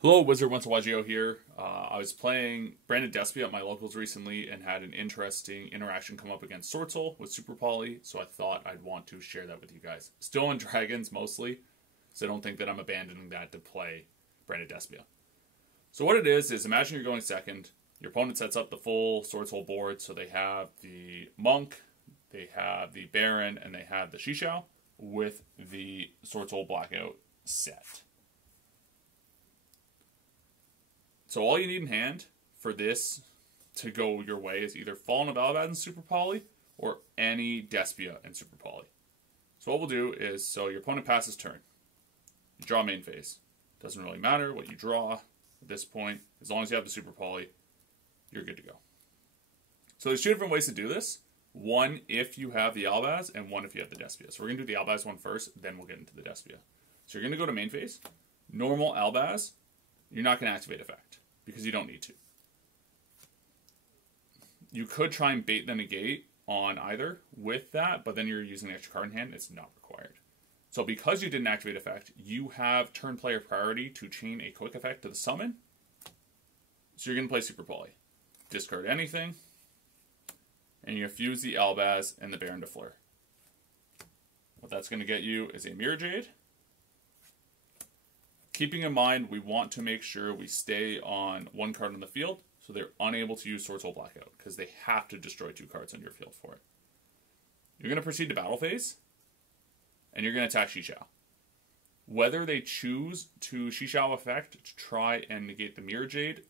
Hello, Wizard1YGO here. I was playing Branded Despia at my locals recently and had an interesting interaction come up against Sword Soul with Super Poly, so I thought I'd want to share that with you guys. Still on Dragons mostly, so I don't think that I'm abandoning that to play Branded Despia. So what it is imagine you're going second, your opponent sets up the full Sword Soul board, so they have the Monk, they have the Baron, and they have the Xishao with the Sword Soul Blackout set. So all you need in hand for this to go your way is either Fallen of Albaz and Super Poly or any Despia and Super Poly. So what we'll do is, so your opponent passes turn. You draw main phase. Doesn't really matter what you draw at this point. As long as you have the Super Poly, you're good to go. So there's two different ways to do this. One if you have the Albaz and one if you have the Despia. So we're going to do the Albaz one first, then we'll get into the Despia. So you're going to go to main phase. Normal Albaz, you're not going to activate effect because you don't need to. You could try and bait the negate on either with that, but then you're using an extra card in hand. It's not required. So because you didn't activate effect, you have turn player priority to chain a quick effect to the summon. So you're going to play Super Poly. Discard anything, and you fuse the Albaz and the Baron de Fleur. What that's going to get you is a Mirror Jade. Keeping in mind, we want to make sure we stay on one card on the field, so they're unable to use Sword Soul Blackout, because they have to destroy two cards on your field for it. You're going to proceed to battle phase, and you're going to attack Xishao. Whether they choose to Xishao effect to try and negate the Mirror Jade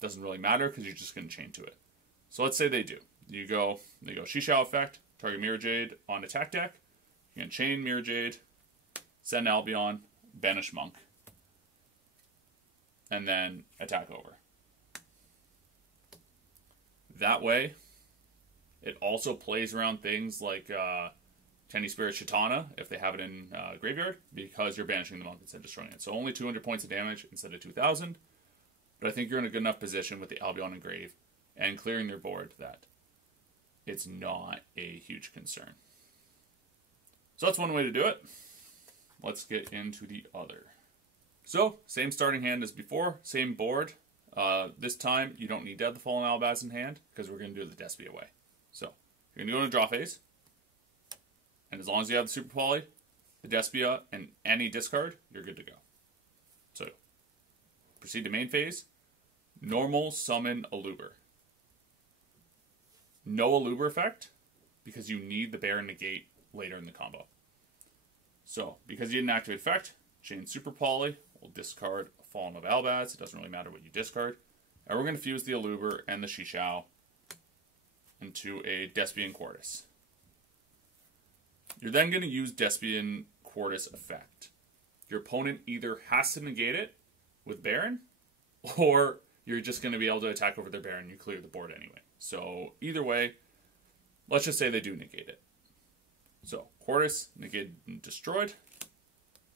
doesn't really matter, because you're just going to chain to it. So let's say they do. They go Xishao effect, target Mirror Jade on attack deck. You're going to chain Mirror Jade, send Albion, banish Monk, and then attack over. That way, it also plays around things like Tenny Spirit Shatana, if they have it in graveyard, because you're banishing the Monk instead of destroying it. So only 200 points of damage instead of 2,000, but I think you're in a good enough position with the Albion and Grave and clearing their board that it's not a huge concern. So that's one way to do it. Let's get into the other. So, same starting hand as before, same board. This time, you don't need to have the Fallen Albaz in hand, because we're going to do the Despia way. So, you're going to go into draw phase, and as long as you have the Super Poly, the Despia, and any discard, you're good to go. So, proceed to main phase. Normal summon Aluber. No Aluber effect, because you need the Baron negate later in the combo. So, because you didn't activate effect, chain Super Poly, we'll discard Fallen of Albaz. It doesn't really matter what you discard. And we're going to fuse the Aluber and the Xishao into a Despian Quartus. You're then going to use Despian Quartus effect. Your opponent either has to negate it with Baron, or you're just going to be able to attack over their Baron and you clear the board anyway. So, either way, let's just say they do negate it. So, Quartus, negated and destroyed.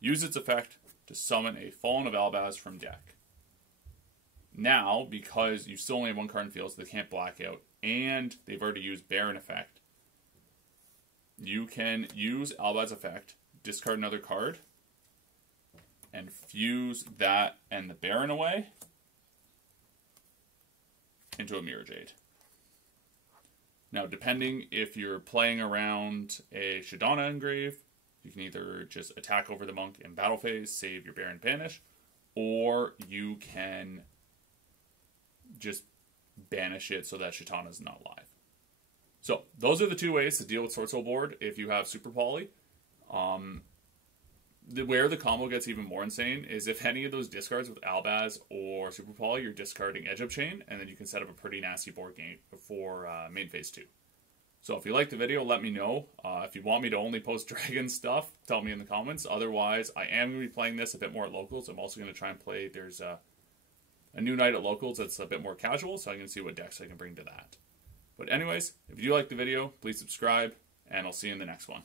Use its effect to summon a Fallen of Albaz from deck. Now, because you still only have one card in field, so they can't black out, and they've already used Baron effect, you can use Albaz effect, discard another card, and fuse that and the Baron away into a Mirror Jade. Now, depending if you're playing around a Shadana Engrave, you can either just attack over the Monk in battle phase, save your Baron banish, or you can just banish it so that Shatana's not live. So, those are the two ways to deal with Sword Soul board if you have Super Poly. Where the combo gets even more insane is if any of those discards with Albaz or Super Poly, you're discarding Edge of Chain, and then you can set up a pretty nasty board game for main phase 2. So if you liked the video, let me know. If you want me to only post Dragon stuff, tell me in the comments. Otherwise, I am going to be playing this a bit more at locals. I'm also going to try and play, there's a new night at locals that's a bit more casual, so I can see what decks I can bring to that. But anyways, if you do like the video, please subscribe, and I'll see you in the next one.